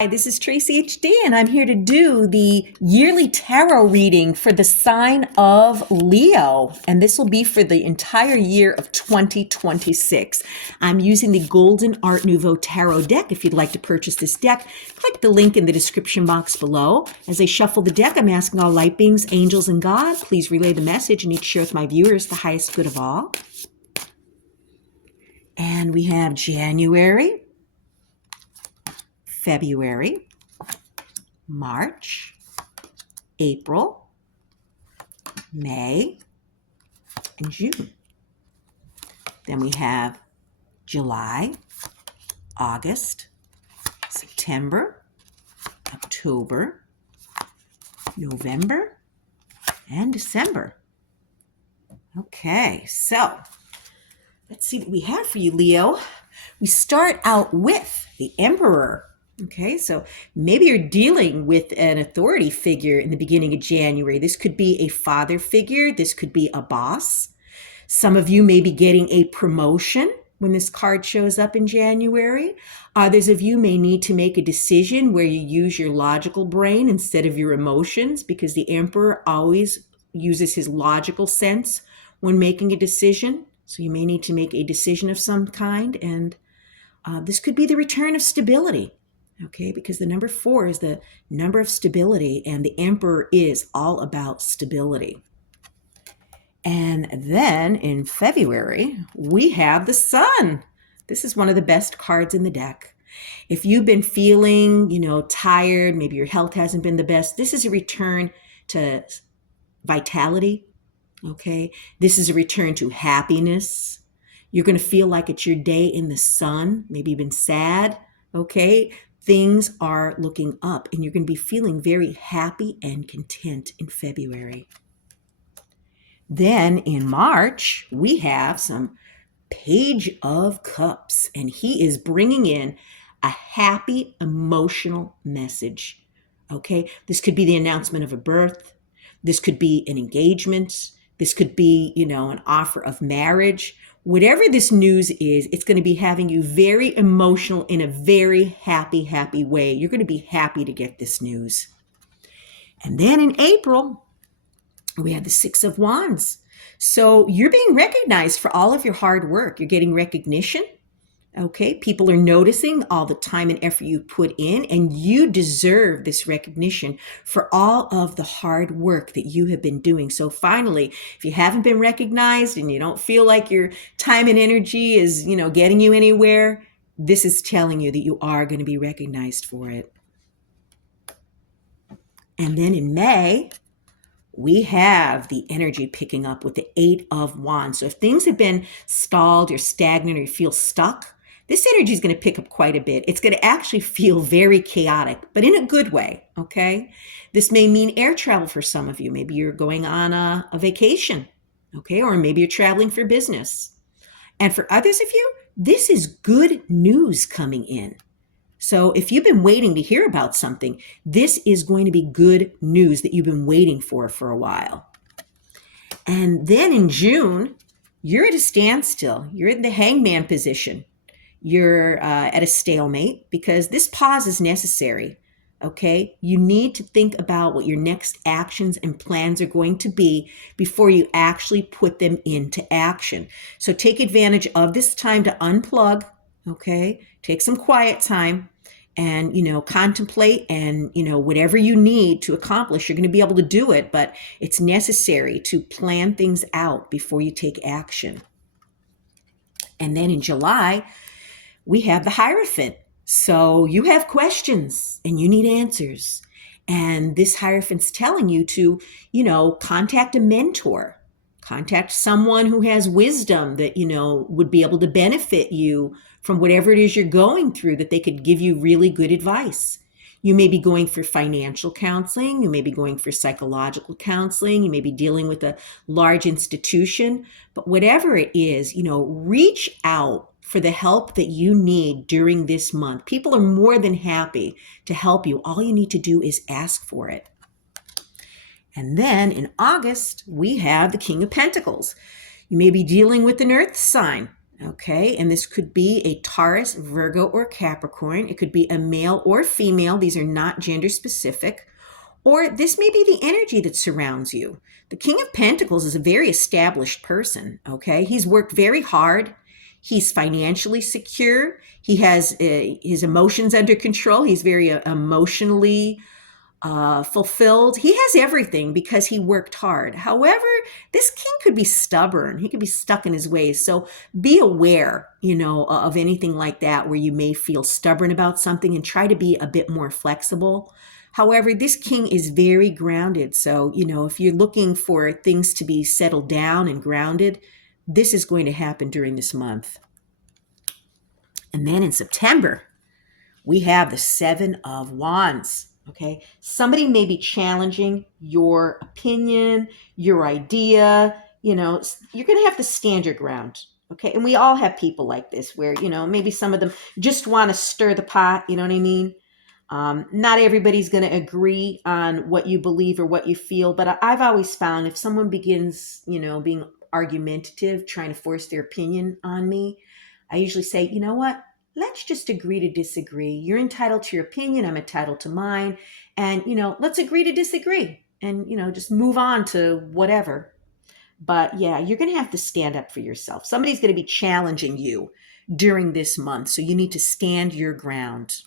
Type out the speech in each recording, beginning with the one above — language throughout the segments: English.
Hi, this is Tracy HD, and I'm here to do the yearly tarot reading for the sign of Leo. And this will be for the entire year of 2026. I'm using the Golden Art Nouveau Tarot deck. If you'd like to purchase this deck, click the link in the description box below. As I shuffle the deck, I'm asking all light beings, angels, and God, please relay the message and each share with my viewers the highest good of all. And we have January, February, March, April, May, and June. Then we have July, August, September, October, November, and December. Okay, so let's see what we have for you, Leo. We start out with the Emperor. Okay, so maybe you're dealing with an authority figure in the beginning of January. This could be a father figure. This could be a boss. Some of you may be getting a promotion when this card shows up in January. Others of you may need to make a decision where you use your logical brain instead of your emotions, because the Emperor always uses his logical sense when making a decision. So you may need to make a decision of some kind, and this could be the return of stability. Okay, because the number 4 is the number of stability, and the Emperor is all about stability. And then in February, we have the Sun. This is one of the best cards in the deck. If you've been feeling, tired, maybe your health hasn't been the best, this is a return to vitality. Okay, this is a return to happiness. You're going to feel like it's your day in the sun. Maybe you've been sad. Okay, things are looking up, and you're going to be feeling very happy and content in February. Then in March, we have some Page of Cups, and he is bringing in a happy, emotional message. Okay, this could be the announcement of a birth. This could be an engagement. This could be, an offer of marriage. Whatever this news is, it's going to be having you very emotional in a very happy, happy way. You're going to be happy to get this news. And then in April, we have the 6 of Wands. So you're being recognized for all of your hard work. You're getting recognition. Okay, people are noticing all the time and effort you put in, and you deserve this recognition for all of the hard work that you have been doing. So finally, if you haven't been recognized and you don't feel like your time and energy is, getting you anywhere, this is telling you that you are going to be recognized for it. And then in May, we have the energy picking up with the 8 of Wands. So if things have been stalled or stagnant or you feel stuck, this energy is going to pick up quite a bit. It's going to actually feel very chaotic, but in a good way, okay? This may mean air travel for some of you. Maybe you're going on a vacation, okay? Or maybe you're traveling for business. And for others of you, this is good news coming in. So if you've been waiting to hear about something, this is going to be good news that you've been waiting for a while. And then in June, you're at a standstill. You're in the hangman position. You're at a stalemate because this pause is necessary, okay? You need to think about what your next actions and plans are going to be before you actually put them into action. So take advantage of this time to unplug, okay? Take some quiet time and, contemplate, and, whatever you need to accomplish, you're going to be able to do it, but it's necessary to plan things out before you take action. And then in July, we have the Hierophant. So you have questions and you need answers. And this Hierophant's telling you to, contact a mentor, contact someone who has wisdom that, would be able to benefit you from whatever it is you're going through, that they could give you really good advice. You may be going for financial counseling. You may be going for psychological counseling. You may be dealing with a large institution. But whatever it is, reach out for the help that you need during this month. People are more than happy to help you. All you need to do is ask for it. And then in August, we have the King of Pentacles. You may be dealing with an earth sign. Okay, and this could be a Taurus, Virgo, or Capricorn. It could be a male or female. These are not gender specific. Or this may be the energy that surrounds you. The King of Pentacles is a very established person, okay? He's worked very hard. He's financially secure. He has his emotions under control. He's very emotionally fulfilled. He has everything because he worked hard. However, this king could be stubborn. He could be stuck in his ways. So be aware, of anything like that where you may feel stubborn about something and try to be a bit more flexible. However, this king is very grounded. So, if you're looking for things to be settled down and grounded, this is going to happen during this month. And then in September, we have the Seven of Wands. Okay, somebody may be challenging your opinion, your idea. You're going to have to stand your ground. Okay, and we all have people like this where, maybe some of them just want to stir the pot. You know what I mean? Not everybody's going to agree on what you believe or what you feel, but I've always found if someone begins, being argumentative, trying to force their opinion on me, I usually say, you know what? Let's just agree to disagree. You're entitled to your opinion. I'm entitled to mine. And, let's agree to disagree and, just move on to whatever. But yeah, you're going to have to stand up for yourself. Somebody's going to be challenging you during this month. So you need to stand your ground.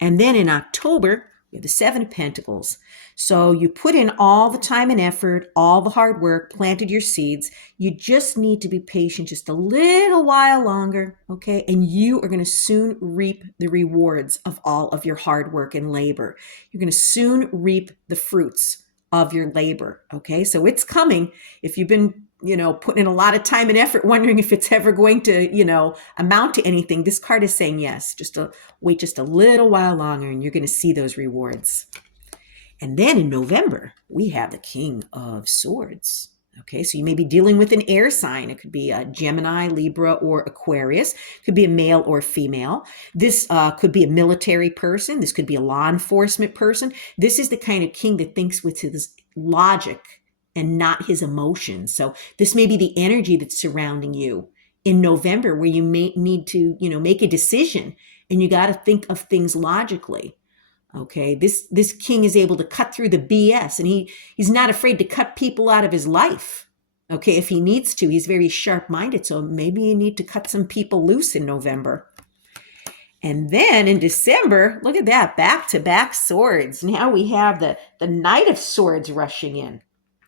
And then in October, we have the Seven of Pentacles. So you put in all the time and effort, all the hard work, planted your seeds. You just need to be patient just a little while longer, okay? And you are going to soon reap the rewards of all of your hard work and labor. You're going to soon reap the fruits of your labor, okay? So it's coming. If you've been putting in a lot of time and effort, wondering if it's ever going to, amount to anything, this card is saying yes. Wait just a little while longer and you're going to see those rewards. And then in November, we have the King of Swords. Okay, so you may be dealing with an air sign. It could be a Gemini, Libra, or Aquarius. It could be a male or female. This could be a military person. This could be a law enforcement person. This is the kind of king that thinks with his logic and not his emotions. So this may be the energy that's surrounding you in November where you may need to, make a decision and you got to think of things logically. Okay, this king is able to cut through the BS and he's not afraid to cut people out of his life. Okay, if he needs to, he's very sharp-minded. So maybe you need to cut some people loose in November. And then in December, look at that, back-to-back swords. Now we have the Knight of Swords rushing in.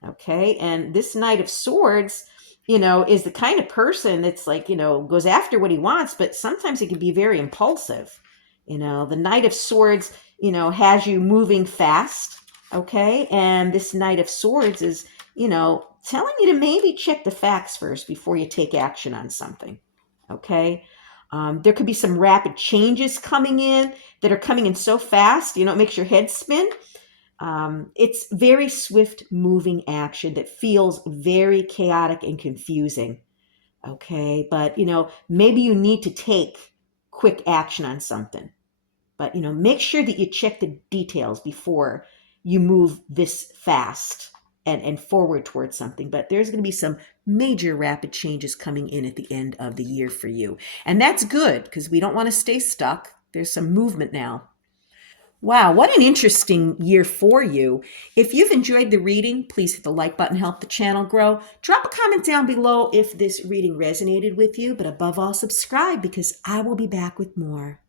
Okay, and this Knight of Swords, is the kind of person that's like, goes after what he wants, but sometimes it can be very impulsive. The Knight of Swords, has you moving fast, okay? And this Knight of Swords is, telling you to maybe check the facts first before you take action on something, okay? There could be some rapid changes coming in that are coming in so fast, it makes your head spin. It's very swift moving action that feels very chaotic and confusing. Okay. But, maybe you need to take quick action on something, but, make sure that you check the details before you move this fast and forward towards something. But there's going to be some major rapid changes coming in at the end of the year for you. And that's good because we don't want to stay stuck. There's some movement now. Wow, what an interesting year for you. If you've enjoyed the reading, please hit the like button, help the channel grow. Drop a comment down below if this reading resonated with you, but above all, subscribe because I will be back with more.